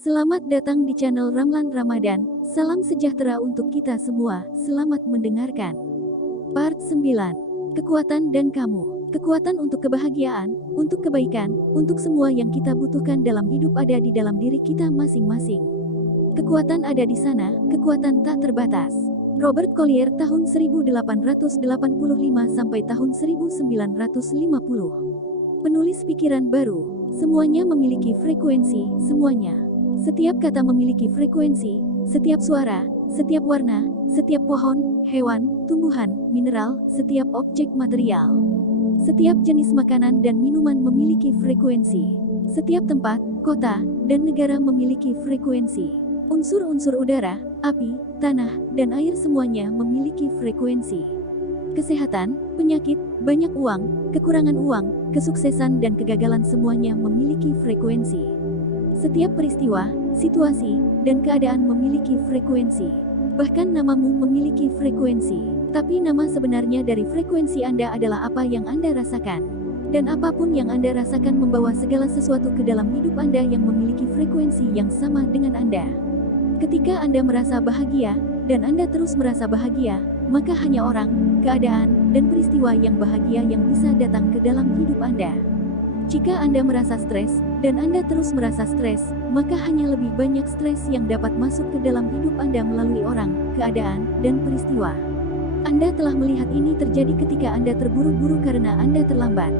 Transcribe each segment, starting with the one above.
Selamat datang di channel Ramlan Ramadan. Salam sejahtera untuk kita semua. Selamat mendengarkan. Part 9. Kekuatan dan kamu. Kekuatan untuk kebahagiaan, untuk kebaikan, untuk semua yang kita butuhkan dalam hidup ada di dalam diri kita masing-masing. Kekuatan ada di sana, kekuatan tak terbatas. Robert Collier tahun 1885 sampai tahun 1950. Penulis pikiran baru. Semuanya memiliki frekuensi, semuanya. Setiap kata memiliki frekuensi, setiap suara, setiap warna, setiap pohon, hewan, tumbuhan, mineral, setiap objek material. Setiap jenis makanan dan minuman memiliki frekuensi. Setiap tempat, kota, dan negara memiliki frekuensi. Unsur-unsur udara, api, tanah, dan air semuanya memiliki frekuensi. Kesehatan, penyakit, banyak uang, kekurangan uang, kesuksesan dan kegagalan semuanya memiliki frekuensi. Setiap peristiwa, situasi, dan keadaan memiliki frekuensi. Bahkan namamu memiliki frekuensi. Tapi nama sebenarnya dari frekuensi Anda adalah apa yang Anda rasakan. Dan apapun yang Anda rasakan membawa segala sesuatu ke dalam hidup Anda yang memiliki frekuensi yang sama dengan Anda. Ketika Anda merasa bahagia, dan Anda terus merasa bahagia, maka hanya orang, keadaan, dan peristiwa yang bahagia yang bisa datang ke dalam hidup Anda. Jika Anda merasa stres, dan Anda terus merasa stres, maka hanya lebih banyak stres yang dapat masuk ke dalam hidup Anda melalui orang, keadaan, dan peristiwa. Anda telah melihat ini terjadi ketika Anda terburu-buru karena Anda terlambat.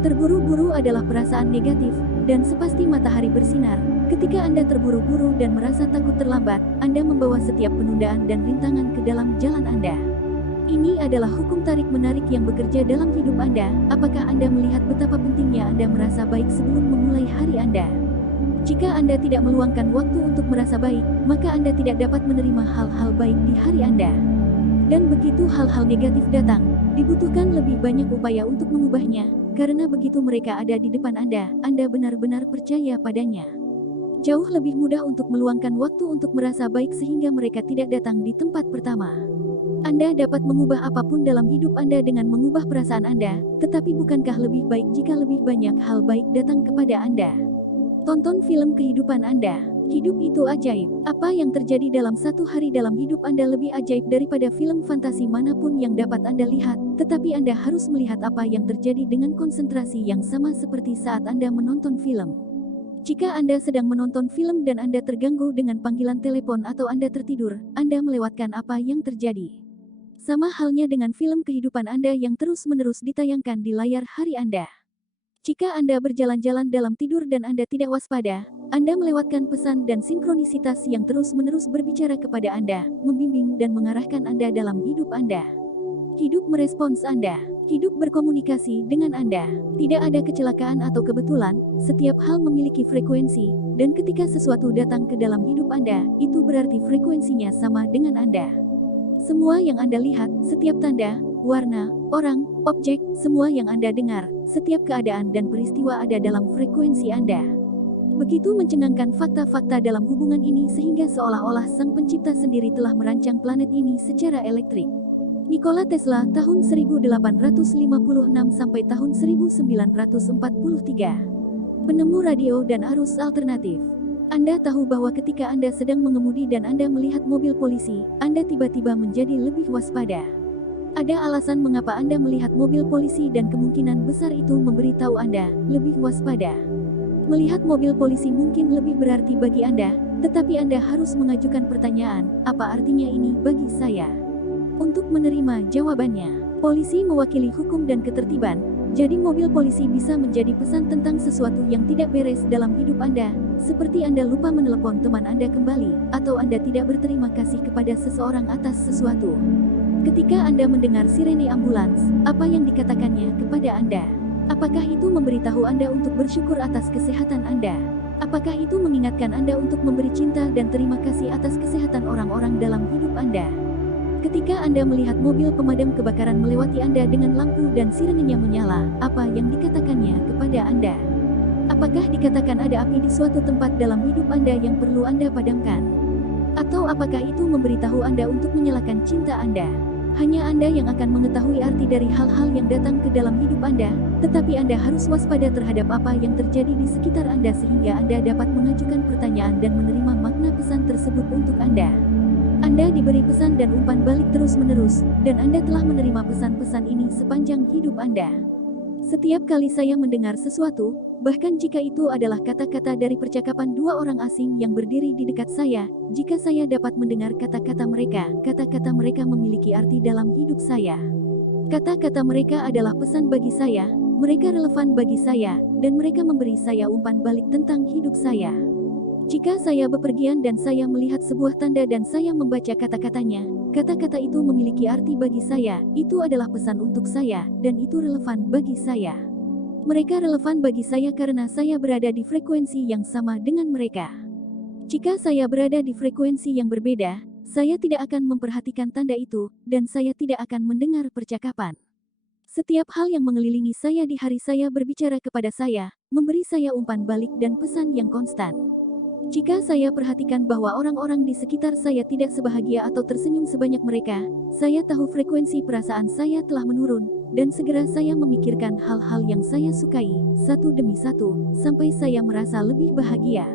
Terburu-buru adalah perasaan negatif, dan sepasti matahari bersinar. Ketika Anda terburu-buru dan merasa takut terlambat, Anda membawa setiap penundaan dan rintangan ke dalam jalan Anda. Ini adalah hukum tarik-menarik yang bekerja dalam hidup Anda. Apakah Anda melihat betapa pentingnya Anda merasa baik sebelum memulai hari Anda? Jika Anda tidak meluangkan waktu untuk merasa baik, maka Anda tidak dapat menerima hal-hal baik di hari Anda. Dan begitu hal-hal negatif datang, dibutuhkan lebih banyak upaya untuk mengubahnya, karena begitu mereka ada di depan Anda benar-benar percaya padanya. Jauh lebih mudah untuk meluangkan waktu untuk merasa baik sehingga mereka tidak datang di tempat pertama. Anda dapat mengubah apapun dalam hidup Anda dengan mengubah perasaan Anda, tetapi bukankah lebih baik jika lebih banyak hal baik datang kepada Anda? Tonton film kehidupan Anda. Hidup itu ajaib. Apa yang terjadi dalam satu hari dalam hidup Anda lebih ajaib daripada film fantasi manapun yang dapat Anda lihat, tetapi Anda harus melihat apa yang terjadi dengan konsentrasi yang sama seperti saat Anda menonton film. Jika Anda sedang menonton film dan Anda terganggu dengan panggilan telepon atau Anda tertidur, Anda melewatkan apa yang terjadi. Sama halnya dengan film kehidupan Anda yang terus-menerus ditayangkan di layar hari Anda. Jika Anda berjalan-jalan dalam tidur dan Anda tidak waspada, Anda melewatkan pesan dan sinkronisitas yang terus-menerus berbicara kepada Anda, membimbing dan mengarahkan Anda dalam hidup Anda. Hidup merespons Anda. Hidup berkomunikasi dengan Anda. Tidak ada kecelakaan atau kebetulan, setiap hal memiliki frekuensi, dan ketika sesuatu datang ke dalam hidup Anda, itu berarti frekuensinya sama dengan Anda. Semua yang Anda lihat, setiap tanda, warna, orang, objek, semua yang Anda dengar, setiap keadaan dan peristiwa ada dalam frekuensi Anda. Begitu mencengangkan fakta-fakta dalam hubungan ini sehingga seolah-olah sang pencipta sendiri telah merancang planet ini secara elektrik. Nikola Tesla tahun 1856 sampai tahun 1943. Penemu radio dan arus alternatif. Anda tahu bahwa ketika Anda sedang mengemudi dan Anda melihat mobil polisi, Anda tiba-tiba menjadi lebih waspada. Ada alasan mengapa Anda melihat mobil polisi dan kemungkinan besar itu memberitahu Anda lebih waspada. Melihat mobil polisi mungkin lebih berarti bagi Anda, tetapi Anda harus mengajukan pertanyaan, apa artinya ini bagi saya? Untuk menerima jawabannya, polisi mewakili hukum dan ketertiban, jadi mobil polisi bisa menjadi pesan tentang sesuatu yang tidak beres dalam hidup Anda, seperti Anda lupa menelepon teman Anda kembali, atau Anda tidak berterima kasih kepada seseorang atas sesuatu. Ketika Anda mendengar sirene ambulans, apa yang dikatakannya kepada Anda? Apakah itu memberitahu Anda untuk bersyukur atas kesehatan Anda? Apakah itu mengingatkan Anda untuk memberi cinta dan terima kasih atas kesehatan orang-orang dalam hidup Anda? Ketika Anda melihat mobil pemadam kebakaran melewati Anda dengan lampu dan sirenenya menyala, apa yang dikatakannya kepada Anda? Apakah dikatakan ada api di suatu tempat dalam hidup Anda yang perlu Anda padamkan? Atau apakah itu memberitahu Anda untuk menyalakan cinta Anda? Hanya Anda yang akan mengetahui arti dari hal-hal yang datang ke dalam hidup Anda, tetapi Anda harus waspada terhadap apa yang terjadi di sekitar Anda sehingga Anda dapat mengajukan pertanyaan dan menerima makna pesan tersebut untuk Anda. Anda diberi pesan dan umpan balik terus-menerus, dan Anda telah menerima pesan-pesan ini sepanjang hidup Anda. Setiap kali saya mendengar sesuatu, bahkan jika itu adalah kata-kata dari percakapan dua orang asing yang berdiri di dekat saya, jika saya dapat mendengar kata-kata mereka memiliki arti dalam hidup saya. Kata-kata mereka adalah pesan bagi saya, mereka relevan bagi saya, dan mereka memberi saya umpan balik tentang hidup saya. Jika saya bepergian dan saya melihat sebuah tanda dan saya membaca kata-katanya, kata-kata itu memiliki arti bagi saya, itu adalah pesan untuk saya, dan itu relevan bagi saya. Mereka relevan bagi saya karena saya berada di frekuensi yang sama dengan mereka. Jika saya berada di frekuensi yang berbeda, saya tidak akan memperhatikan tanda itu, dan saya tidak akan mendengar percakapan. Setiap hal yang mengelilingi saya di hari saya berbicara kepada saya, memberi saya umpan balik dan pesan yang konstan. Jika saya perhatikan bahwa orang-orang di sekitar saya tidak sebahagia atau tersenyum sebanyak mereka, saya tahu frekuensi perasaan saya telah menurun, dan segera saya memikirkan hal-hal yang saya sukai, satu demi satu, sampai saya merasa lebih bahagia.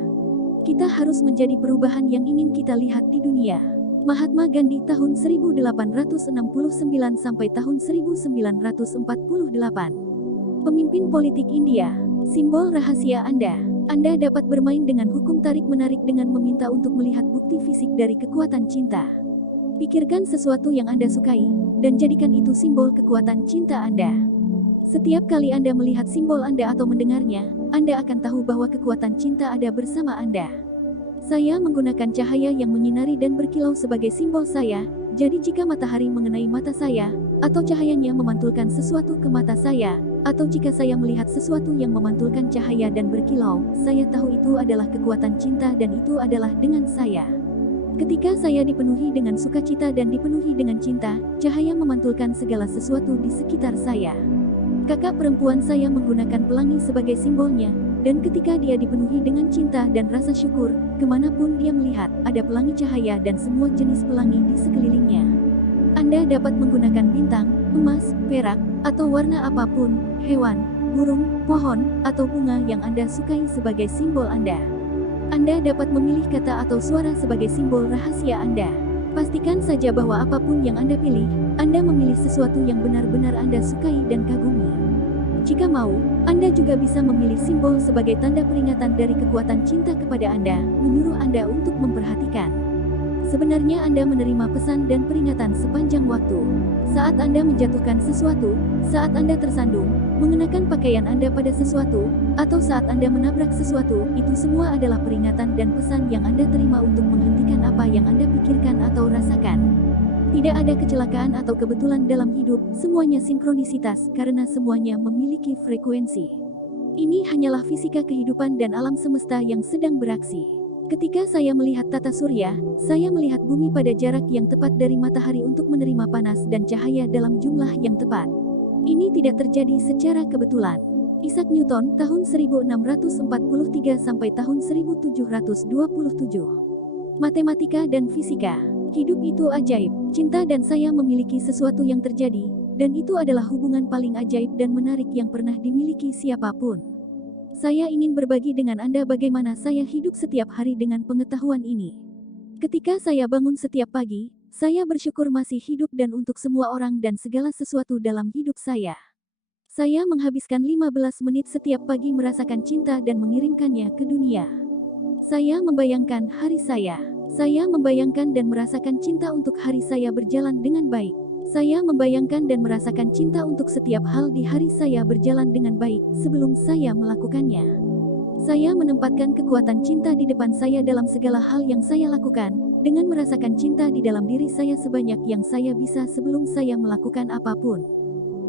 Kita harus menjadi perubahan yang ingin kita lihat di dunia. Mahatma Gandhi tahun 1869 sampai tahun 1948. Pemimpin politik India. Simbol rahasia Anda dapat bermain dengan hukum tarik-menarik dengan meminta untuk melihat bukti fisik dari kekuatan cinta. Pikirkan sesuatu yang Anda sukai, dan jadikan itu simbol kekuatan cinta Anda. Setiap kali Anda melihat simbol Anda atau mendengarnya, Anda akan tahu bahwa kekuatan cinta ada bersama Anda. Saya menggunakan cahaya yang menyinari dan berkilau sebagai simbol saya, jadi jika matahari mengenai mata saya, atau cahayanya memantulkan sesuatu ke mata saya, atau jika saya melihat sesuatu yang memantulkan cahaya dan berkilau, saya tahu itu adalah kekuatan cinta dan itu adalah dengan saya. Ketika saya dipenuhi dengan sukacita dan dipenuhi dengan cinta, cahaya memantulkan segala sesuatu di sekitar saya. Kakak perempuan saya menggunakan pelangi sebagai simbolnya, dan ketika dia dipenuhi dengan cinta dan rasa syukur, kemanapun dia melihat, ada pelangi cahaya dan semua jenis pelangi di sekelilingnya. Anda dapat menggunakan bintang, emas, perak, atau warna apapun, hewan, burung, pohon, atau bunga yang Anda sukai sebagai simbol Anda. Anda dapat memilih kata atau suara sebagai simbol rahasia Anda. Pastikan saja bahwa apapun yang Anda pilih, Anda memilih sesuatu yang benar-benar Anda sukai dan kagumi. Jika mau, Anda juga bisa memilih simbol sebagai tanda peringatan dari kekuatan cinta kepada Anda, menyuruh Anda untuk memperhatikan. Sebenarnya Anda menerima pesan dan peringatan sepanjang waktu. Saat Anda menjatuhkan sesuatu, saat Anda tersandung, mengenakan pakaian Anda pada sesuatu, atau saat Anda menabrak sesuatu, itu semua adalah peringatan dan pesan yang Anda terima untuk menghentikan apa yang Anda pikirkan atau rasakan. Tidak ada kecelakaan atau kebetulan dalam hidup, semuanya sinkronisitas karena semuanya memiliki frekuensi. Ini hanyalah fisika kehidupan dan alam semesta yang sedang beraksi. Ketika saya melihat tata surya, saya melihat bumi pada jarak yang tepat dari matahari untuk menerima panas dan cahaya dalam jumlah yang tepat. Ini tidak terjadi secara kebetulan. Isaac Newton tahun 1643 sampai tahun 1727. Matematika dan fisika. Hidup itu ajaib. Cinta dan saya memiliki sesuatu yang terjadi, dan itu adalah hubungan paling ajaib dan menarik yang pernah dimiliki siapapun. Saya ingin berbagi dengan Anda bagaimana saya hidup setiap hari dengan pengetahuan ini. Ketika saya bangun setiap pagi, saya bersyukur masih hidup dan untuk semua orang dan segala sesuatu dalam hidup saya. Saya menghabiskan 15 menit setiap pagi merasakan cinta dan mengirimkannya ke dunia. Saya membayangkan hari saya. Saya membayangkan dan merasakan cinta untuk hari saya berjalan dengan baik. Saya membayangkan dan merasakan cinta untuk setiap hal di hari saya berjalan dengan baik sebelum saya melakukannya. Saya menempatkan kekuatan cinta di depan saya dalam segala hal yang saya lakukan, dengan merasakan cinta di dalam diri saya sebanyak yang saya bisa sebelum saya melakukan apapun.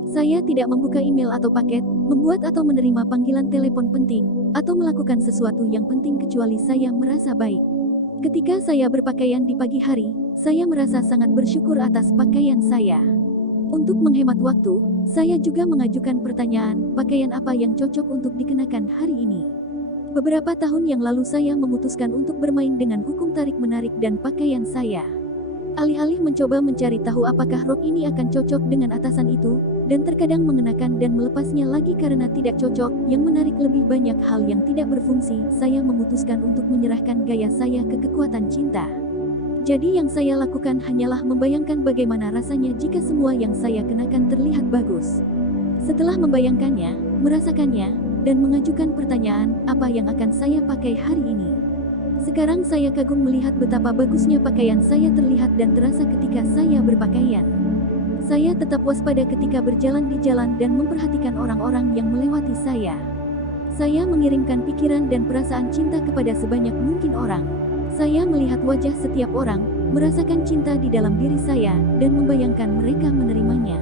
Saya tidak membuka email atau paket, membuat atau menerima panggilan telepon penting, atau melakukan sesuatu yang penting kecuali saya merasa baik. Ketika saya berpakaian di pagi hari, saya merasa sangat bersyukur atas pakaian saya. Untuk menghemat waktu, saya juga mengajukan pertanyaan, pakaian apa yang cocok untuk dikenakan hari ini. Beberapa tahun yang lalu saya memutuskan untuk bermain dengan hukum tarik-menarik dan pakaian saya. Alih-alih mencoba mencari tahu apakah rok ini akan cocok dengan atasan itu, dan terkadang mengenakan dan melepasnya lagi karena tidak cocok, yang menarik lebih banyak hal yang tidak berfungsi, saya memutuskan untuk menyerahkan gaya saya ke kekuatan cinta. Jadi yang saya lakukan hanyalah membayangkan bagaimana rasanya jika semua yang saya kenakan terlihat bagus. Setelah membayangkannya, merasakannya, dan mengajukan pertanyaan, apa yang akan saya pakai hari ini? Sekarang saya kagum melihat betapa bagusnya pakaian saya terlihat dan terasa ketika saya berpakaian. Saya tetap waspada ketika berjalan di jalan dan memperhatikan orang-orang yang melewati saya. Saya mengirimkan pikiran dan perasaan cinta kepada sebanyak mungkin orang. Saya melihat wajah setiap orang, merasakan cinta di dalam diri saya, dan membayangkan mereka menerimanya.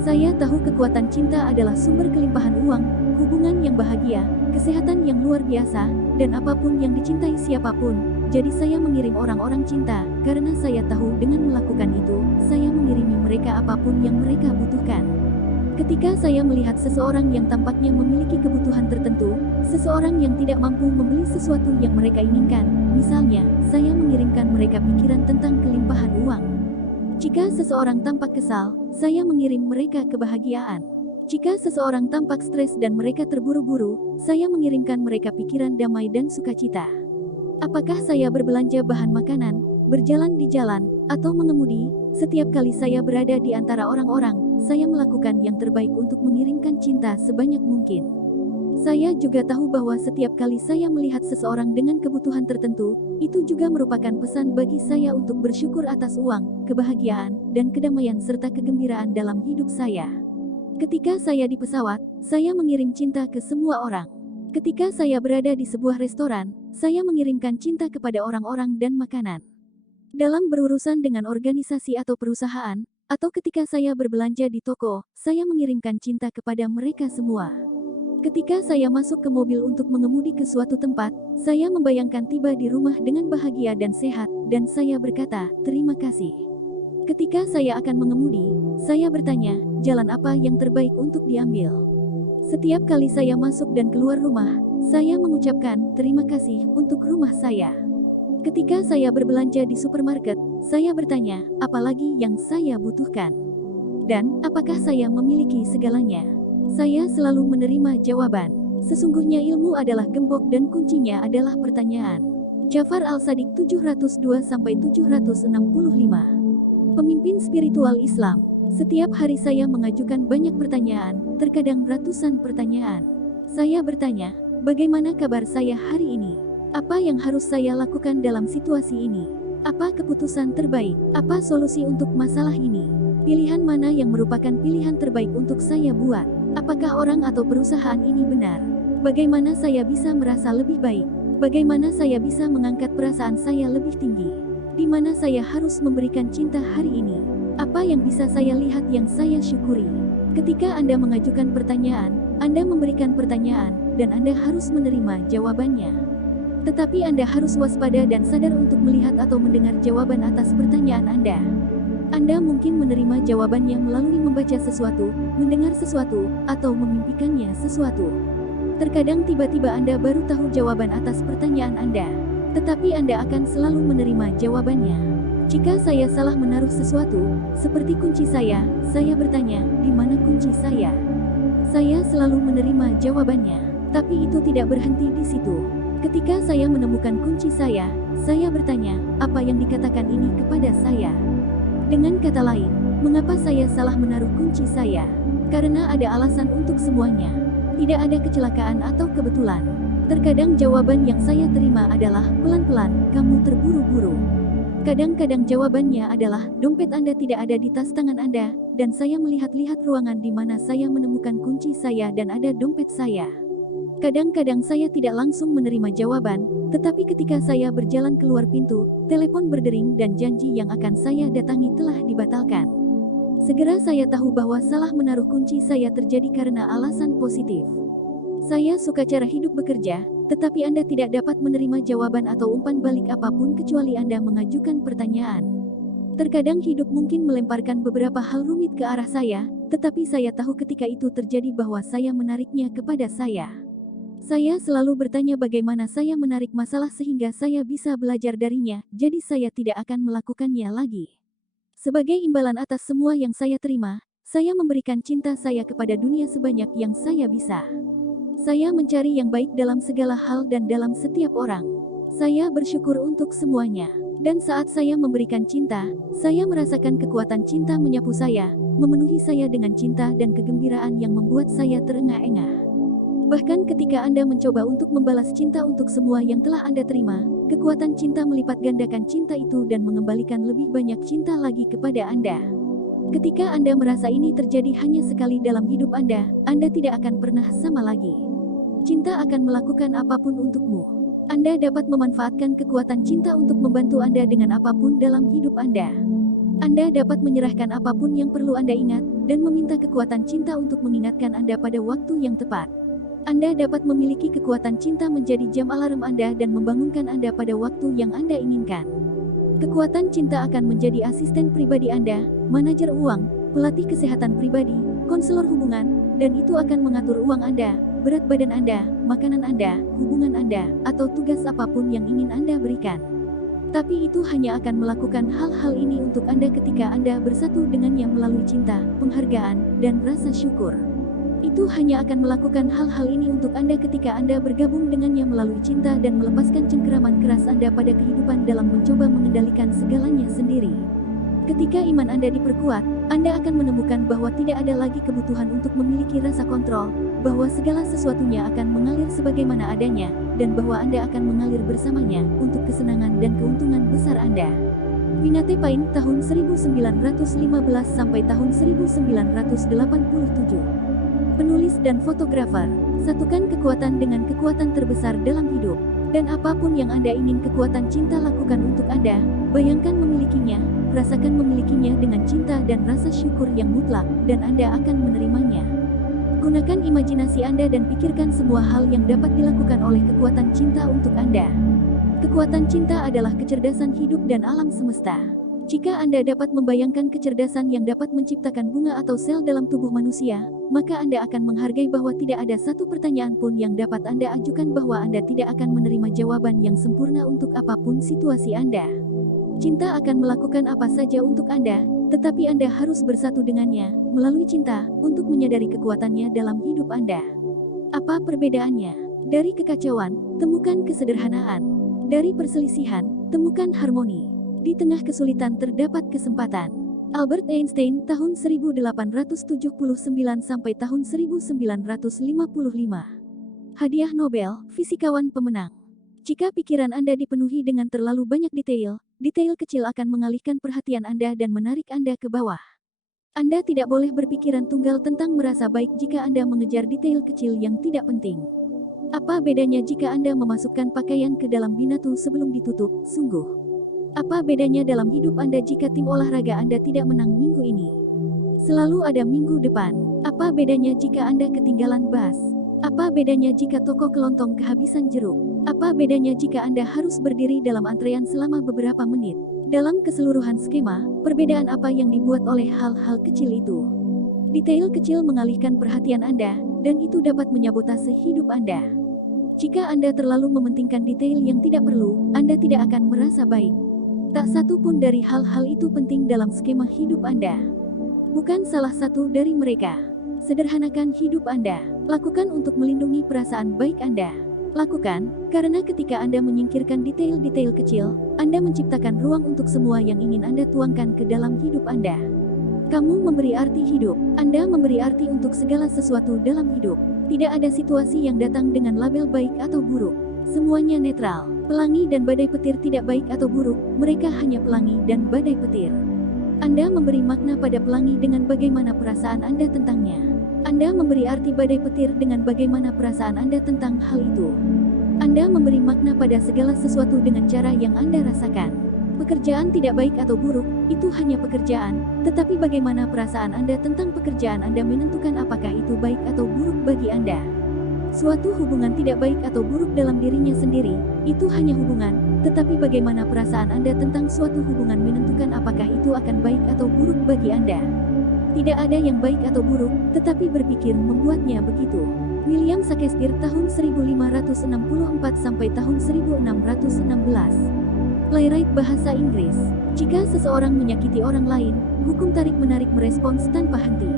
Saya tahu kekuatan cinta adalah sumber kelimpahan uang, hubungan yang bahagia, kesehatan yang luar biasa, dan apapun yang dicintai siapapun. Jadi saya mengirim orang-orang cinta, karena saya tahu dengan melakukan itu, saya mengirimi mereka apapun yang mereka butuhkan. Ketika saya melihat seseorang yang tampaknya memiliki kebutuhan tertentu, seseorang yang tidak mampu membeli sesuatu yang mereka inginkan, misalnya, saya mengirimkan mereka pikiran tentang kelimpahan uang. Jika seseorang tampak kesal, saya mengirim mereka kebahagiaan. Jika seseorang tampak stres dan mereka terburu-buru, saya mengirimkan mereka pikiran damai dan sukacita. Apakah saya berbelanja bahan makanan, berjalan di jalan, atau mengemudi, setiap kali saya berada di antara orang-orang, saya melakukan yang terbaik untuk mengirimkan cinta sebanyak mungkin. Saya juga tahu bahwa setiap kali saya melihat seseorang dengan kebutuhan tertentu, itu juga merupakan pesan bagi saya untuk bersyukur atas uang, kebahagiaan, dan kedamaian serta kegembiraan dalam hidup saya. Ketika saya di pesawat, saya mengirim cinta ke semua orang. Ketika saya berada di sebuah restoran, saya mengirimkan cinta kepada orang-orang dan makanan. Dalam berurusan dengan organisasi atau perusahaan, atau ketika saya berbelanja di toko, saya mengirimkan cinta kepada mereka semua. Ketika saya masuk ke mobil untuk mengemudi ke suatu tempat, saya membayangkan tiba di rumah dengan bahagia dan sehat, dan saya berkata, terima kasih. Ketika saya akan mengemudi, saya bertanya, jalan apa yang terbaik untuk diambil? Setiap kali saya masuk dan keluar rumah, saya mengucapkan, terima kasih, untuk rumah saya. Ketika saya berbelanja di supermarket, saya bertanya, apalagi yang saya butuhkan? Dan, apakah saya memiliki segalanya? Saya selalu menerima jawaban. Sesungguhnya ilmu adalah gembok dan kuncinya adalah pertanyaan. Jafar Al-Sadiq 702-765. Pemimpin spiritual Islam. Setiap hari saya mengajukan banyak pertanyaan, terkadang ratusan pertanyaan. Saya bertanya, bagaimana kabar saya hari ini? Apa yang harus saya lakukan dalam situasi ini? Apa keputusan terbaik? Apa solusi untuk masalah ini? Pilihan mana yang merupakan pilihan terbaik untuk saya buat? Apakah orang atau perusahaan ini benar? Bagaimana saya bisa merasa lebih baik? Bagaimana saya bisa mengangkat perasaan saya lebih tinggi? Di mana saya harus memberikan cinta hari ini? Apa yang bisa saya lihat yang saya syukuri? Ketika Anda mengajukan pertanyaan, Anda memberikan pertanyaan, dan Anda harus menerima jawabannya. Tetapi Anda harus waspada dan sadar untuk melihat atau mendengar jawaban atas pertanyaan Anda. Anda mungkin menerima jawabannya melalui membaca sesuatu, mendengar sesuatu, atau memimpikannya sesuatu. Terkadang tiba-tiba Anda baru tahu jawaban atas pertanyaan Anda. Tetapi Anda akan selalu menerima jawabannya. Jika saya salah menaruh sesuatu, seperti kunci saya bertanya, di mana kunci saya? Saya selalu menerima jawabannya. Tapi itu tidak berhenti di situ. Ketika saya menemukan kunci saya bertanya, apa yang dikatakan ini kepada saya? Dengan kata lain, mengapa saya salah menaruh kunci saya? Karena ada alasan untuk semuanya. Tidak ada kecelakaan atau kebetulan. Terkadang jawaban yang saya terima adalah, pelan-pelan, kamu terburu-buru. Kadang-kadang jawabannya adalah, dompet Anda tidak ada di tas tangan Anda, dan saya melihat-lihat ruangan di mana saya menemukan kunci saya dan ada dompet saya. Kadang-kadang saya tidak langsung menerima jawaban, tetapi ketika saya berjalan keluar pintu, telepon berdering dan janji yang akan saya datangi telah dibatalkan. Segera saya tahu bahwa salah menaruh kunci saya terjadi karena alasan positif. Saya suka cara hidup bekerja, tetapi Anda tidak dapat menerima jawaban atau umpan balik apapun kecuali Anda mengajukan pertanyaan. Terkadang hidup mungkin melemparkan beberapa hal rumit ke arah saya, tetapi saya tahu ketika itu terjadi bahwa saya menariknya kepada saya. Saya selalu bertanya bagaimana saya menarik masalah sehingga saya bisa belajar darinya, jadi saya tidak akan melakukannya lagi. Sebagai imbalan atas semua yang saya terima, saya memberikan cinta saya kepada dunia sebanyak yang saya bisa. Saya mencari yang baik dalam segala hal dan dalam setiap orang. Saya bersyukur untuk semuanya. Dan saat saya memberikan cinta, saya merasakan kekuatan cinta menyapu saya, memenuhi saya dengan cinta dan kegembiraan yang membuat saya terengah-engah. Bahkan ketika Anda mencoba untuk membalas cinta untuk semua yang telah Anda terima, kekuatan cinta melipat gandakan cinta itu dan mengembalikan lebih banyak cinta lagi kepada Anda. Ketika Anda merasa ini terjadi hanya sekali dalam hidup Anda tidak akan pernah sama lagi. Cinta akan melakukan apapun untukmu. Anda dapat memanfaatkan kekuatan cinta untuk membantu Anda dengan apapun dalam hidup Anda. Anda dapat menyerahkan apapun yang perlu Anda ingat, dan meminta kekuatan cinta untuk mengingatkan Anda pada waktu yang tepat. Anda dapat memiliki kekuatan cinta menjadi jam alarm Anda dan membangunkan Anda pada waktu yang Anda inginkan. Kekuatan cinta akan menjadi asisten pribadi Anda, manajer uang, pelatih kesehatan pribadi, konselor hubungan, dan itu akan mengatur uang Anda, berat badan Anda, makanan Anda, hubungan Anda, atau tugas apapun yang ingin Anda berikan. Tapi itu hanya akan melakukan hal-hal ini untuk Anda ketika Anda bersatu dengannya melalui cinta, penghargaan, dan rasa syukur. Itu hanya akan melakukan hal-hal ini untuk Anda ketika Anda bergabung dengannya melalui cinta dan melepaskan cengkeraman keras Anda pada kehidupan dalam mencoba mengendalikan segalanya sendiri. Ketika iman Anda diperkuat, Anda akan menemukan bahwa tidak ada lagi kebutuhan untuk memiliki rasa kontrol, bahwa segala sesuatunya akan mengalir sebagaimana adanya, dan bahwa Anda akan mengalir bersamanya untuk kesenangan dan keuntungan besar Anda. Winate Pain, tahun 1915 sampai tahun 1987. Penulis dan fotografer, satukan kekuatan dengan kekuatan terbesar dalam hidup, dan apapun yang Anda ingin kekuatan cinta lakukan untuk Anda, bayangkan memilikinya, rasakan memilikinya dengan cinta dan rasa syukur yang mutlak, dan Anda akan menerimanya. Gunakan imajinasi Anda dan pikirkan semua hal yang dapat dilakukan oleh kekuatan cinta untuk Anda. Kekuatan cinta adalah kecerdasan hidup dan alam semesta. Jika Anda dapat membayangkan kecerdasan yang dapat menciptakan bunga atau sel dalam tubuh manusia, maka Anda akan menghargai bahwa tidak ada satu pertanyaan pun yang dapat Anda ajukan bahwa Anda tidak akan menerima jawaban yang sempurna untuk apapun situasi Anda. Cinta akan melakukan apa saja untuk Anda, tetapi Anda harus bersatu dengannya, melalui cinta, untuk menyadari kekuatannya dalam hidup Anda. Apa perbedaannya? Dari kekacauan, temukan kesederhanaan. Dari perselisihan, temukan harmoni. Di tengah kesulitan terdapat kesempatan. Albert Einstein, tahun 1879 sampai tahun 1955. Hadiah Nobel, fisikawan pemenang. Jika pikiran Anda dipenuhi dengan terlalu banyak detail, detail kecil akan mengalihkan perhatian Anda dan menarik Anda ke bawah. Anda tidak boleh berpikiran tunggal tentang merasa baik jika Anda mengejar detail kecil yang tidak penting. Apa bedanya jika Anda memasukkan pakaian ke dalam binatu sebelum ditutup, sungguh? Apa bedanya dalam hidup Anda jika tim olahraga Anda tidak menang minggu ini? Selalu ada minggu depan. Apa bedanya jika Anda ketinggalan bus? Apa bedanya jika toko kelontong kehabisan jeruk? Apa bedanya jika Anda harus berdiri dalam antrean selama beberapa menit? Dalam keseluruhan skema, perbedaan apa yang dibuat oleh hal-hal kecil itu? Detail kecil mengalihkan perhatian Anda, dan itu dapat menyabotase hidup Anda. Jika Anda terlalu mementingkan detail yang tidak perlu, Anda tidak akan merasa baik. Tak satu pun dari hal-hal itu penting dalam skema hidup Anda. Bukan salah satu dari mereka. Sederhanakan hidup Anda. Lakukan untuk melindungi perasaan baik Anda. Lakukan, karena ketika Anda menyingkirkan detail-detail kecil, Anda menciptakan ruang untuk semua yang ingin Anda tuangkan ke dalam hidup Anda. Kamu memberi arti hidup. Anda memberi arti untuk segala sesuatu dalam hidup. Tidak ada situasi yang datang dengan label baik atau buruk. Semuanya netral. Pelangi dan badai petir tidak baik atau buruk, mereka hanya pelangi dan badai petir. Anda memberi makna pada pelangi dengan bagaimana perasaan Anda tentangnya. Anda memberi arti badai petir dengan bagaimana perasaan Anda tentang hal itu. Anda memberi makna pada segala sesuatu dengan cara yang Anda rasakan. Pekerjaan tidak baik atau buruk, itu hanya pekerjaan, tetapi bagaimana perasaan Anda tentang pekerjaan Anda menentukan apakah itu baik atau buruk bagi Anda. Suatu hubungan tidak baik atau buruk dalam dirinya sendiri, itu hanya hubungan, tetapi bagaimana perasaan Anda tentang suatu hubungan menentukan apakah itu akan baik atau buruk bagi Anda. Tidak ada yang baik atau buruk, tetapi berpikir membuatnya begitu. William Shakespeare tahun 1564 sampai tahun 1616. Playwright bahasa Inggris. Jika seseorang menyakiti orang lain, hukum tarik-menarik merespons tanpa henti.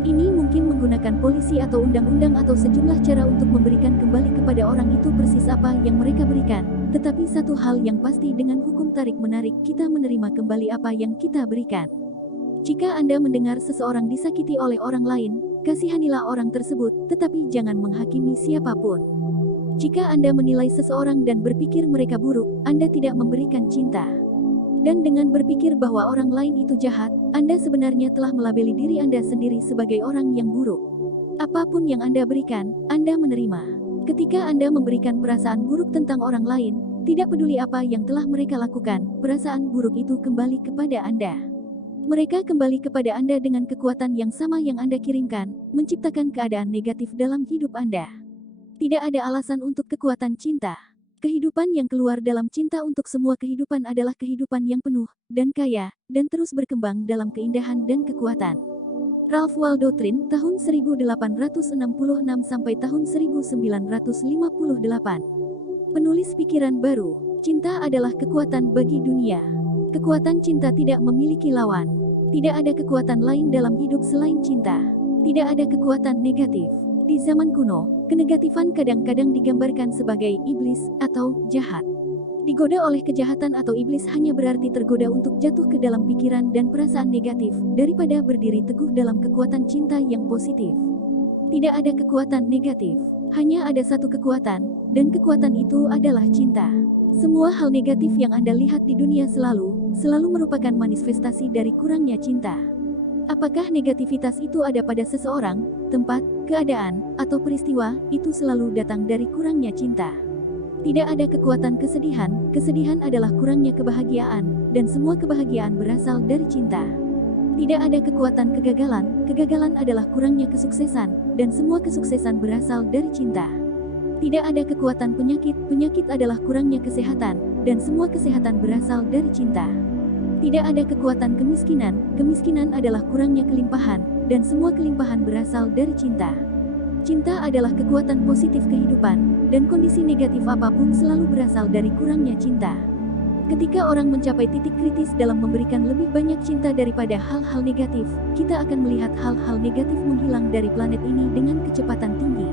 Ini mungkin menggunakan polisi atau undang-undang atau sejumlah cara untuk memberikan kembali kepada orang itu persis apa yang mereka berikan. Tetapi satu hal yang pasti, dengan hukum tarik-menarik kita menerima kembali apa yang kita berikan. Jika Anda mendengar seseorang disakiti oleh orang lain, kasihanilah orang tersebut, tetapi jangan menghakimi siapapun. Jika Anda menilai seseorang dan berpikir mereka buruk, Anda tidak memberikan cinta. Dan dengan berpikir bahwa orang lain itu jahat, Anda sebenarnya telah melabeli diri Anda sendiri sebagai orang yang buruk. Apapun yang Anda berikan, Anda menerima. Ketika Anda memberikan perasaan buruk tentang orang lain, tidak peduli apa yang telah mereka lakukan, perasaan buruk itu kembali kepada Anda. Mereka kembali kepada Anda dengan kekuatan yang sama yang Anda kirimkan, menciptakan keadaan negatif dalam hidup Anda. Tidak ada alasan untuk kekuatan cinta. Kehidupan yang keluar dalam cinta untuk semua kehidupan adalah kehidupan yang penuh, dan kaya, dan terus berkembang dalam keindahan dan kekuatan. Ralph Waldo Trine, tahun 1866 sampai tahun 1958. Penulis pikiran baru. Cinta adalah kekuatan bagi dunia. Kekuatan cinta tidak memiliki lawan. Tidak ada kekuatan lain dalam hidup selain cinta. Tidak ada kekuatan negatif. Di zaman kuno, kenegatifan kadang-kadang digambarkan sebagai iblis atau jahat. Digoda oleh kejahatan atau iblis hanya berarti tergoda untuk jatuh ke dalam pikiran dan perasaan negatif, daripada berdiri teguh dalam kekuatan cinta yang positif. Tidak ada kekuatan negatif, hanya ada satu kekuatan, dan kekuatan itu adalah cinta. Semua hal negatif yang Anda lihat di dunia selalu merupakan manifestasi dari kurangnya cinta. Apakah negativitas itu ada pada seseorang, tempat, keadaan, atau peristiwa, itu selalu datang dari kurangnya cinta. Tidak ada kekuatan kesedihan, kesedihan adalah kurangnya kebahagiaan, dan semua kebahagiaan berasal dari cinta. Tidak ada kekuatan kegagalan, kegagalan adalah kurangnya kesuksesan, dan semua kesuksesan berasal dari cinta. Tidak ada kekuatan penyakit, penyakit adalah kurangnya kesehatan, dan semua kesehatan berasal dari cinta. Tidak ada kekuatan kemiskinan, kemiskinan adalah kurangnya kelimpahan, dan semua kelimpahan berasal dari cinta. Cinta adalah kekuatan positif kehidupan, dan kondisi negatif apapun selalu berasal dari kurangnya cinta. Ketika orang mencapai titik kritis dalam memberikan lebih banyak cinta daripada hal-hal negatif, kita akan melihat hal-hal negatif menghilang dari planet ini dengan kecepatan tinggi.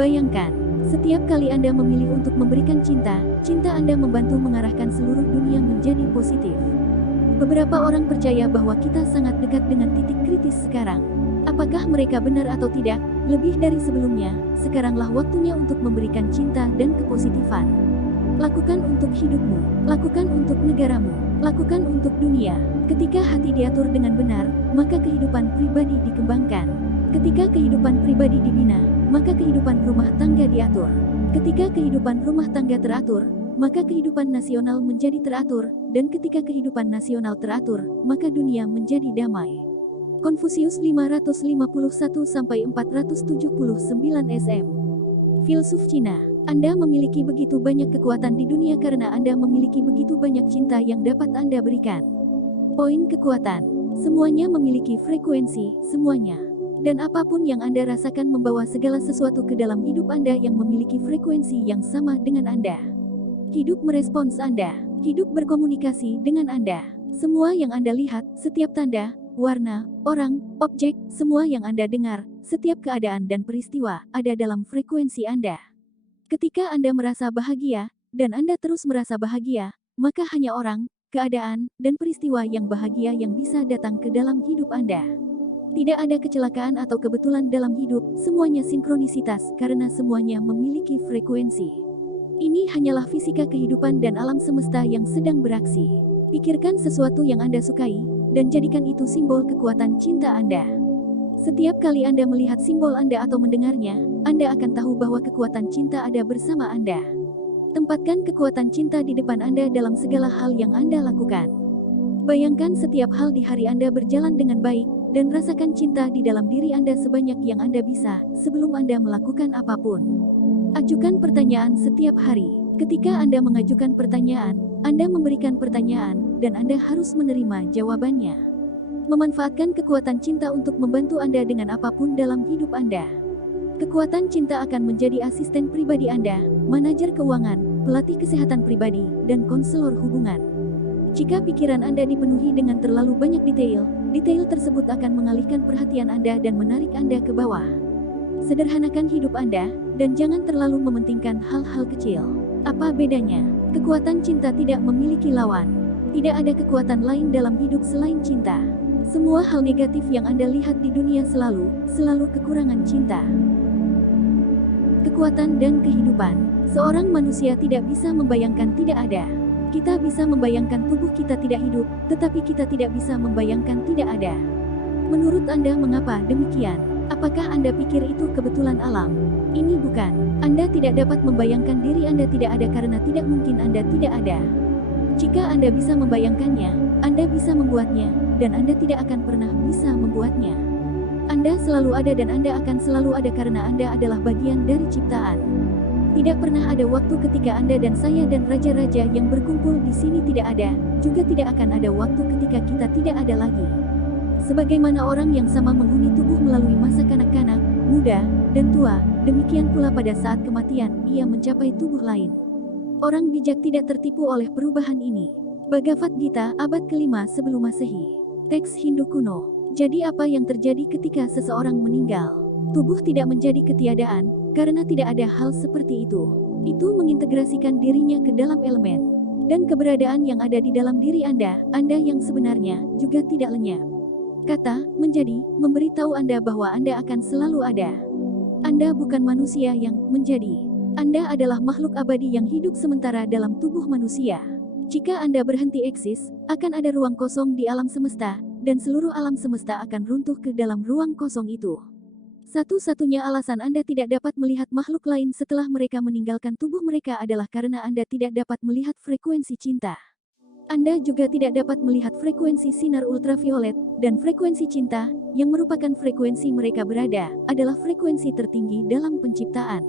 Bayangkan, setiap kali Anda memilih untuk memberikan cinta, cinta Anda membantu mengarahkan seluruh dunia menjadi positif. Beberapa orang percaya bahwa kita sangat dekat dengan titik kritis sekarang. Apakah mereka benar atau tidak? Lebih dari sebelumnya, sekaranglah waktunya untuk memberikan cinta dan kepositifan. Lakukan untuk hidupmu, lakukan untuk negaramu, lakukan untuk dunia. Ketika hati diatur dengan benar, maka kehidupan pribadi dikembangkan. Ketika kehidupan pribadi dibina, maka kehidupan rumah tangga diatur. Ketika kehidupan rumah tangga teratur, maka kehidupan nasional menjadi teratur, dan ketika kehidupan nasional teratur, maka dunia menjadi damai. Konfusius 551-479 SM. Filsuf Cina. Anda memiliki begitu banyak kekuatan di dunia karena Anda memiliki begitu banyak cinta yang dapat Anda berikan. Poin kekuatan. Semuanya memiliki frekuensi, semuanya. Dan apapun yang Anda rasakan membawa segala sesuatu ke dalam hidup Anda yang memiliki frekuensi yang sama dengan Anda. Hidup merespons Anda. Hidup berkomunikasi dengan Anda. Semua yang Anda lihat, setiap tanda, warna, orang, objek, semua yang Anda dengar, setiap keadaan dan peristiwa, ada dalam frekuensi Anda. Ketika Anda merasa bahagia, dan Anda terus merasa bahagia, maka hanya orang, keadaan, dan peristiwa yang bahagia yang bisa datang ke dalam hidup Anda. Tidak ada kecelakaan atau kebetulan dalam hidup, semuanya sinkronisitas karena semuanya memiliki frekuensi. Ini hanyalah fisika kehidupan dan alam semesta yang sedang beraksi. Pikirkan sesuatu yang Anda sukai, dan jadikan itu simbol kekuatan cinta Anda. Setiap kali Anda melihat simbol Anda atau mendengarnya, Anda akan tahu bahwa kekuatan cinta ada bersama Anda. Tempatkan kekuatan cinta di depan Anda dalam segala hal yang Anda lakukan. Bayangkan setiap hal di hari Anda berjalan dengan baik, dan rasakan cinta di dalam diri Anda sebanyak yang Anda bisa, sebelum Anda melakukan apapun. Ajukan pertanyaan setiap hari. Ketika Anda mengajukan pertanyaan, Anda memberikan pertanyaan, dan Anda harus menerima jawabannya. Memanfaatkan kekuatan cinta untuk membantu Anda dengan apapun dalam hidup Anda. Kekuatan cinta akan menjadi asisten pribadi Anda, manajer keuangan, pelatih kesehatan pribadi, dan konselor hubungan. Jika pikiran Anda dipenuhi dengan terlalu banyak detail, detail tersebut akan mengalihkan perhatian Anda dan menarik Anda ke bawah. Sederhanakan hidup Anda, dan jangan terlalu mementingkan hal-hal kecil. Apa bedanya? Kekuatan cinta tidak memiliki lawan. Tidak ada kekuatan lain dalam hidup selain cinta. Semua hal negatif yang Anda lihat di dunia selalu kekurangan cinta. Kekuatan dan kehidupan. Seorang manusia tidak bisa membayangkan tidak ada. Kita bisa membayangkan tubuh kita tidak hidup, tetapi kita tidak bisa membayangkan tidak ada. Menurut Anda mengapa demikian? Apakah Anda pikir itu kebetulan alam? Ini bukan. Anda tidak dapat membayangkan diri Anda tidak ada karena tidak mungkin Anda tidak ada. Jika Anda bisa membayangkannya, Anda bisa membuatnya, dan Anda tidak akan pernah bisa membuatnya. Anda selalu ada dan Anda akan selalu ada karena Anda adalah bagian dari ciptaan. Tidak pernah ada waktu ketika Anda dan saya dan raja-raja yang berkumpul di sini tidak ada, juga tidak akan ada waktu ketika kita tidak ada lagi. Sebagaimana orang yang sama menghuni tubuh melalui masa kanak-kanak, muda, dan tua, demikian pula pada saat kematian, ia mencapai tubuh lain. Orang bijak tidak tertipu oleh perubahan ini. Bhagavad Gita, abad ke-5 sebelum Masehi. Teks Hindu kuno. Jadi apa yang terjadi ketika seseorang meninggal? Tubuh tidak menjadi ketiadaan, karena tidak ada hal seperti itu. Itu mengintegrasikan dirinya ke dalam elemen. Dan keberadaan yang ada di dalam diri Anda yang sebenarnya, juga tidak lenyap. Kata, menjadi, memberitahu Anda bahwa Anda akan selalu ada. Anda bukan manusia yang menjadi. Anda adalah makhluk abadi yang hidup sementara dalam tubuh manusia. Jika Anda berhenti eksis, akan ada ruang kosong di alam semesta, dan seluruh alam semesta akan runtuh ke dalam ruang kosong itu. Satu-satunya alasan Anda tidak dapat melihat makhluk lain setelah mereka meninggalkan tubuh mereka adalah karena Anda tidak dapat melihat frekuensi cinta. Anda juga tidak dapat melihat frekuensi sinar ultraviolet, dan frekuensi cinta, yang merupakan frekuensi mereka berada, adalah frekuensi tertinggi dalam penciptaan.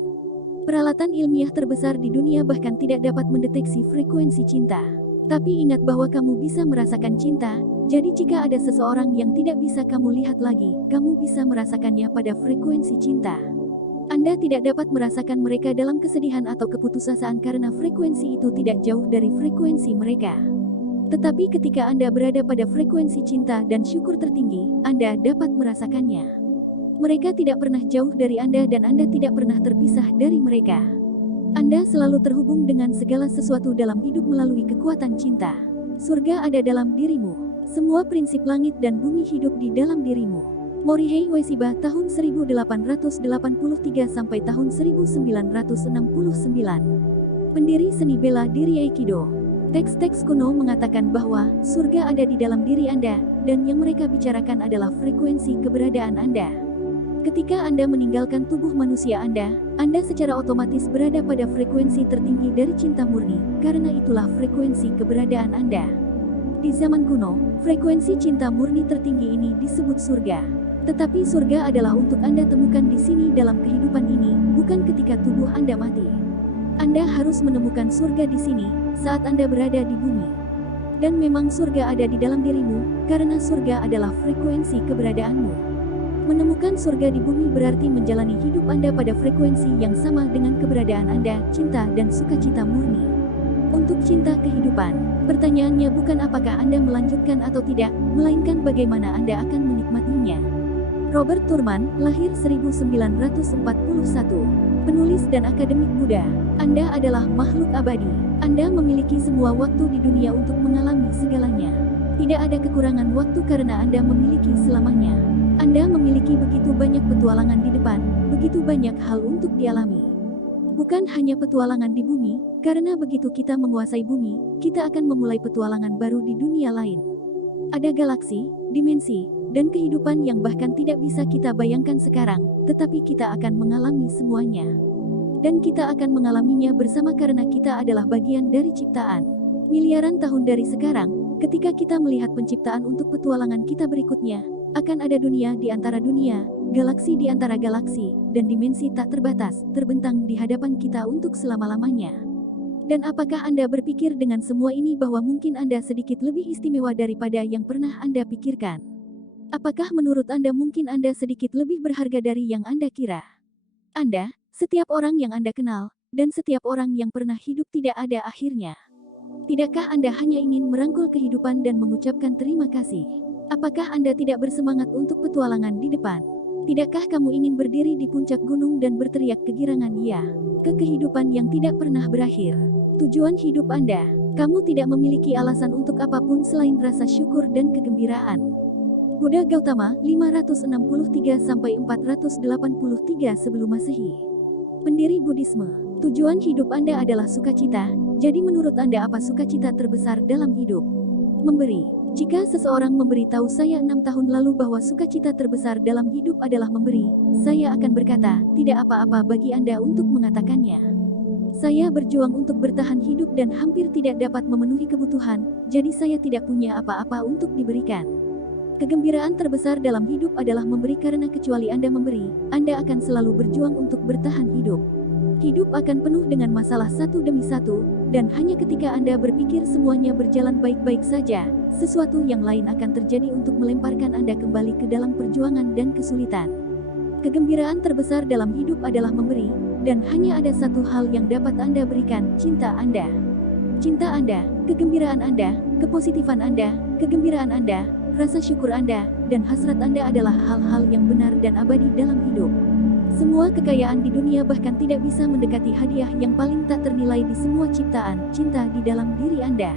Peralatan ilmiah terbesar di dunia bahkan tidak dapat mendeteksi frekuensi cinta. Tapi ingat bahwa kamu bisa merasakan cinta, jadi jika ada seseorang yang tidak bisa kamu lihat lagi, kamu bisa merasakannya pada frekuensi cinta. Anda tidak dapat merasakan mereka dalam kesedihan atau keputusasaan karena frekuensi itu tidak jauh dari frekuensi mereka. Tetapi ketika Anda berada pada frekuensi cinta dan syukur tertinggi, Anda dapat merasakannya. Mereka tidak pernah jauh dari Anda dan Anda tidak pernah terpisah dari mereka. Anda selalu terhubung dengan segala sesuatu dalam hidup melalui kekuatan cinta. Surga ada dalam dirimu. Semua prinsip langit dan bumi hidup di dalam dirimu. Morihei Ueshiba tahun 1883 sampai tahun 1969. Pendiri seni bela diri Aikido. Teks-teks kuno mengatakan bahwa surga ada di dalam diri Anda, dan yang mereka bicarakan adalah frekuensi keberadaan Anda. Ketika Anda meninggalkan tubuh manusia Anda secara otomatis berada pada frekuensi tertinggi dari cinta murni, karena itulah frekuensi keberadaan Anda. Di zaman kuno, frekuensi cinta murni tertinggi ini disebut surga. Tetapi surga adalah untuk Anda temukan di sini dalam kehidupan ini, bukan ketika tubuh Anda mati. Anda harus menemukan surga di sini, saat Anda berada di bumi. Dan memang surga ada di dalam dirimu, karena surga adalah frekuensi keberadaanmu. Menemukan surga di bumi berarti menjalani hidup Anda pada frekuensi yang sama dengan keberadaan Anda, cinta dan sukacita murni. Untuk cinta kehidupan, pertanyaannya bukan apakah Anda melanjutkan atau tidak, melainkan bagaimana Anda akan menikmatinya. Robert Thurman, lahir 1941, penulis dan akademik Buddha. Anda adalah makhluk abadi. Anda memiliki semua waktu di dunia untuk mengalami segalanya. Tidak ada kekurangan waktu karena Anda memiliki selamanya. Anda memiliki begitu banyak petualangan di depan, begitu banyak hal untuk dialami. Bukan hanya petualangan di bumi, karena begitu kita menguasai bumi, kita akan memulai petualangan baru di dunia lain. Ada galaksi, dimensi, dan kehidupan yang bahkan tidak bisa kita bayangkan sekarang, tetapi kita akan mengalami semuanya. Dan kita akan mengalaminya bersama karena kita adalah bagian dari ciptaan. Miliaran tahun dari sekarang, ketika kita melihat penciptaan untuk petualangan kita berikutnya, akan ada dunia di antara dunia, galaksi di antara galaksi, dan dimensi tak terbatas, terbentang di hadapan kita untuk selama-lamanya. Dan apakah Anda berpikir dengan semua ini bahwa mungkin Anda sedikit lebih istimewa daripada yang pernah Anda pikirkan? Apakah menurut Anda mungkin Anda sedikit lebih berharga dari yang Anda kira? Anda, setiap orang yang Anda kenal, dan setiap orang yang pernah hidup tidak ada akhirnya. Tidakkah Anda hanya ingin merangkul kehidupan dan mengucapkan terima kasih? Apakah Anda tidak bersemangat untuk petualangan di depan? Tidakkah kamu ingin berdiri di puncak gunung dan berteriak kegirangan ya ke kehidupan yang tidak pernah berakhir? Tujuan hidup Anda, kamu tidak memiliki alasan untuk apapun selain rasa syukur dan kegembiraan. Buddha Gautama, 563–483 sebelum Masehi. Pendiri Buddhisme. Tujuan hidup Anda adalah sukacita, jadi menurut Anda apa sukacita terbesar dalam hidup? Memberi. Jika seseorang memberitahu saya 6 tahun lalu bahwa sukacita terbesar dalam hidup adalah memberi, saya akan berkata, tidak apa-apa bagi Anda untuk mengatakannya. Saya berjuang untuk bertahan hidup dan hampir tidak dapat memenuhi kebutuhan, jadi saya tidak punya apa-apa untuk diberikan. Kegembiraan terbesar dalam hidup adalah memberi karena kecuali Anda memberi, Anda akan selalu berjuang untuk bertahan hidup. Hidup akan penuh dengan masalah satu demi satu, dan hanya ketika Anda berpikir semuanya berjalan baik-baik saja, sesuatu yang lain akan terjadi untuk melemparkan Anda kembali ke dalam perjuangan dan kesulitan. Kegembiraan terbesar dalam hidup adalah memberi, dan hanya ada satu hal yang dapat Anda berikan, cinta Anda. Cinta Anda, kegembiraan Anda, kepositifan Anda, kegembiraan Anda, rasa syukur Anda, dan hasrat Anda adalah hal-hal yang benar dan abadi dalam hidup. Semua kekayaan di dunia bahkan tidak bisa mendekati hadiah yang paling tak ternilai di semua ciptaan, cinta di dalam diri Anda.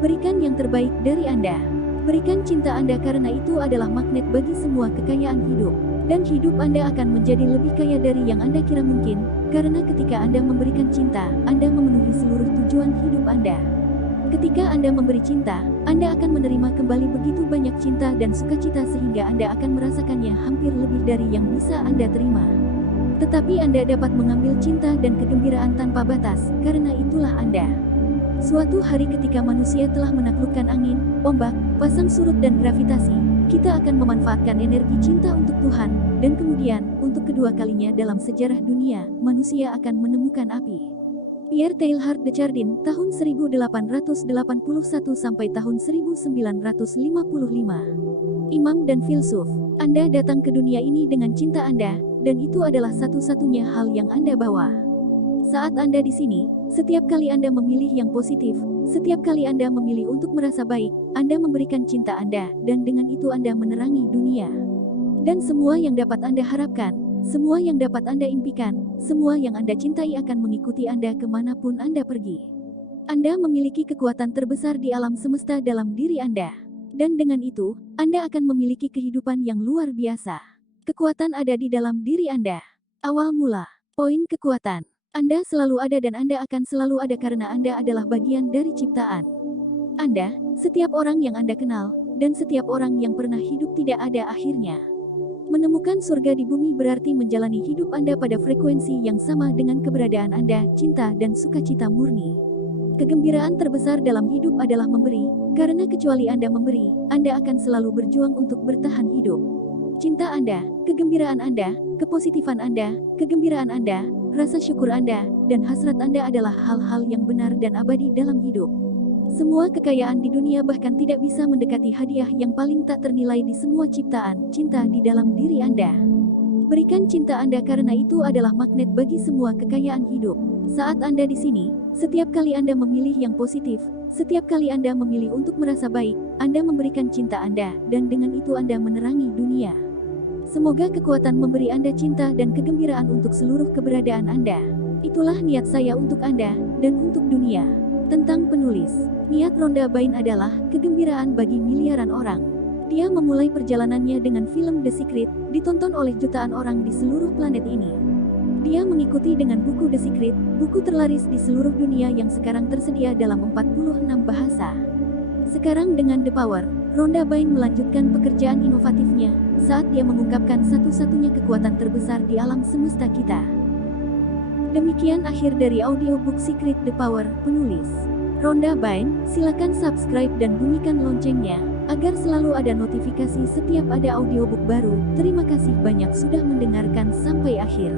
Berikan yang terbaik dari Anda. Berikan cinta Anda karena itu adalah magnet bagi semua kekayaan hidup. Dan hidup Anda akan menjadi lebih kaya dari yang Anda kira mungkin, karena ketika Anda memberikan cinta, Anda memenuhi seluruh tujuan hidup Anda. Ketika Anda memberi cinta, Anda akan menerima kembali begitu banyak cinta dan sukacita sehingga Anda akan merasakannya hampir lebih dari yang bisa Anda terima. Tetapi Anda dapat mengambil cinta dan kegembiraan tanpa batas, karena itulah Anda. Suatu hari ketika manusia telah menaklukkan angin, ombak, pasang surut dan gravitasi, kita akan memanfaatkan energi cinta untuk Tuhan, dan kemudian, untuk kedua kalinya dalam sejarah dunia, manusia akan menemukan api. Pierre Teilhard de Chardin, tahun 1881 sampai tahun 1955. Imam dan filsuf. Anda datang ke dunia ini dengan cinta Anda, dan itu adalah satu-satunya hal yang Anda bawa. Saat Anda di sini, setiap kali Anda memilih yang positif, setiap kali Anda memilih untuk merasa baik, Anda memberikan cinta Anda, dan dengan itu Anda menerangi dunia. Dan semua yang dapat Anda harapkan, semua yang dapat Anda impikan, semua yang Anda cintai akan mengikuti Anda kemanapun Anda pergi. Anda memiliki kekuatan terbesar di alam semesta dalam diri Anda. Dan dengan itu, Anda akan memiliki kehidupan yang luar biasa. Kekuatan ada di dalam diri Anda. Awal mula. Poin kekuatan. Anda selalu ada dan Anda akan selalu ada karena Anda adalah bagian dari ciptaan. Anda, setiap orang yang Anda kenal, dan setiap orang yang pernah hidup tidak ada akhirnya. Menemukan surga di bumi berarti menjalani hidup Anda pada frekuensi yang sama dengan keberadaan Anda, cinta dan sukacita murni. Kegembiraan terbesar dalam hidup adalah memberi, karena kecuali Anda memberi, Anda akan selalu berjuang untuk bertahan hidup. Cinta Anda, kegembiraan Anda, kepositifan Anda, kegembiraan Anda, rasa syukur Anda, dan hasrat Anda adalah hal-hal yang benar dan abadi dalam hidup. Semua kekayaan di dunia bahkan tidak bisa mendekati hadiah yang paling tak ternilai di semua ciptaan, cinta di dalam diri Anda. Berikan cinta Anda karena itu adalah magnet bagi semua kekayaan hidup. Saat Anda di sini, setiap kali Anda memilih yang positif, setiap kali Anda memilih untuk merasa baik, Anda memberikan cinta Anda, dan dengan itu Anda menerangi dunia. Semoga kekuatan memberi Anda cinta dan kegembiraan untuk seluruh keberadaan Anda. Itulah niat saya untuk Anda, dan untuk dunia. Tentang penulis, niat Rhonda Byrne adalah kegembiraan bagi miliaran orang. Dia memulai perjalanannya dengan film The Secret, ditonton oleh jutaan orang di seluruh planet ini. Dia mengikuti dengan buku The Secret, buku terlaris di seluruh dunia yang sekarang tersedia dalam 46 bahasa. Sekarang dengan The Power, Rhonda Byrne melanjutkan pekerjaan inovatifnya, saat dia mengungkapkan satu-satunya kekuatan terbesar di alam semesta kita. Demikian akhir dari audiobook Secret The Power, penulis Rhonda Byrne. Silakan subscribe dan bunyikan loncengnya, agar selalu ada notifikasi setiap ada audiobook baru. Terima kasih banyak sudah mendengarkan sampai akhir.